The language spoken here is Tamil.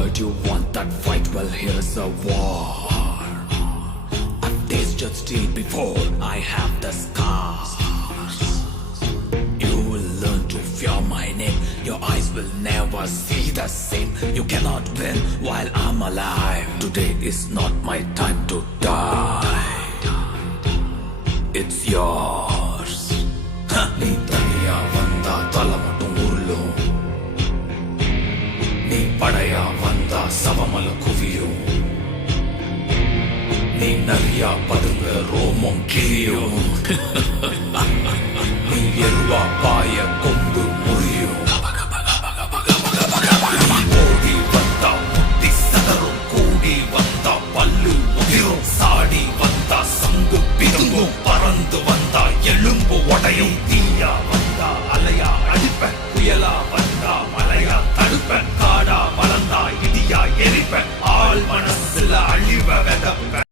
heard you want that fight, well here's a war. I've tasted steel before, I have the scars. You will learn to fear my name, your eyes will never see the same. You cannot win while I'm alive. Today is not my time to die. It's yours. நீ தனியா வந்தா தலை மட்டும் உருளும், நீ படையா வந்தா சவமல குவியும், நீ நரியா பதுங்க ரோமம் கிளியும், நீ எருவா பாய கொம்பு முறியும். ஓடி வந்தா முட்டி சதறும், கூடி வந்தா பல்லு உதிரும், சாடி வந்தா சங்கு பிதுங்கும், பறந்து வந்தா எலும்பு உடையும். தீயா வந்தா அலையா அடிப்ப, புயலா வந்தா மலையா தடுப்ப, காடா வளர்ந்தா இடியா எரிப்ப, ஆள் மனசுல அழிவ வெதப்ப.